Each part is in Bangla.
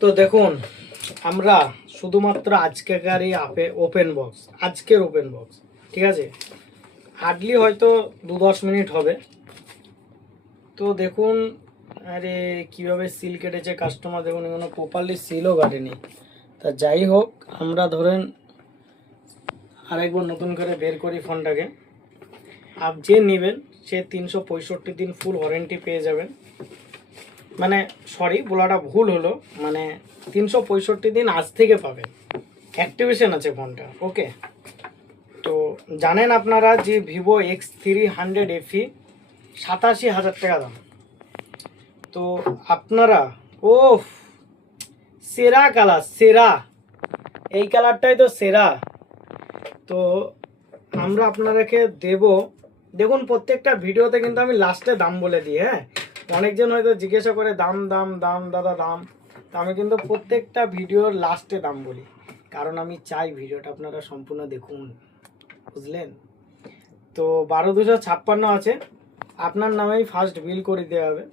তো দেখুন, আমরা শুধুমাত্র আজকেকারই আজকের ওপেন বক্স, ঠিক আছে, হার্ডলি হয়তো 2-10 মিনিট হবে। তো দেখুন, আরে কিভাবে সিল কেটেছে কাস্টমার, দেখুন এখনো প্রপারলি সিলও কাটেনি। তা যাই হোক, আমরা ধরেন আরেকবার নতুন করে বের করি ফোনটাকে। যে নেবেন সে 365 দিন ফুল ওয়ারেন্টি পেয়ে যাবেন। মানে সরি, বলাটা ভুল হলো, মানে 365 দিন আজ থেকে পাবেন, অ্যাক্টিভেশন আছে ফোনটা। ওকে, তো জানেন আপনারা যে ভিভো X300 FE 87,000 টাকা দাম। তো আপনারা, ও সেরা কালার, সেরা এই কালারটাই তো সেরা। তো আমরা আপনাদেরকে দেব। দেখুন প্রত্যেকটা ভিডিওতে কিন্তু আমি লাস্টে দাম বলে দিই। হ্যাঁ, অনেকজন হয়তো জিজ্ঞাসা করে দাম দাম দাম দাদা দাম, তো আমি কিন্তু প্রত্যেকটা ভিডিওর লাস্টে দাম বলি, কারণ আমি চাই ভিডিওটা আপনারা সম্পূর্ণ দেখুন, বুঝলেন? তো 12,256 আছে, আপনার নামেই ফার্স্ট বিল করে দেওয়া হবে।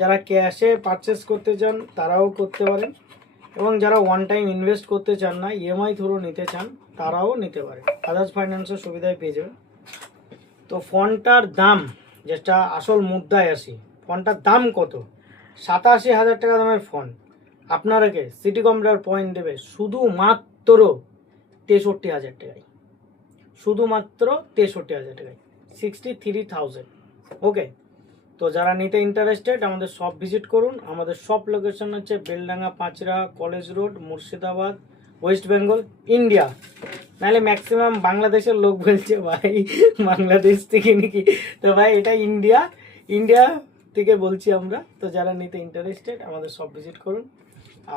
যারা ক্যাশে পারচেস করতে চান তারাও করতে পারেন, এবং যারা ওয়ান টাইম ইনভেস্ট করতে চান না, ইএমআই থ্রু নিতে চান, তারাও নিতে পারে, বাজাজ ফাইন্যান্সের সুবিধায় পেয়ে যাবেন। তো ফোনটার দাম, যেটা আসল মুদ্রায় আসি, ফোনটার দাম কত? 87,000 টাকা দামের ফোন আপনারাকে সিটি কম্পিউটার পয়েন্ট দেবে শুধুমাত্র 63,000 টাকায়, শুধুমাত্র 63,000 টাকায়, 63,000। ওকে, তো যারা নিতে ইন্টারেস্টেড আমাদের শপ ভিজিট করুন। আমাদের শপ লোকেশন হচ্ছে Beldanga, Panchra, college road, Murshidabad, West Bengal, India. নাহলে ম্যাক্সিমাম বাংলাদেশের লোক বলছে ভাই বাংলাদেশ থেকে নাকি, তো ভাই এটা ইন্ডিয়া, ইন্ডিয়া থেকে বলছি আমরা। তো যারা নিতে ইন্টারেস্টেড আমাদের শপ ভিজিট করুন,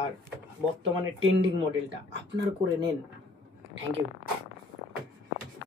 আর বর্তমানে ট্রেন্ডিং মডেলটা আপনার করে নেন। Thank you.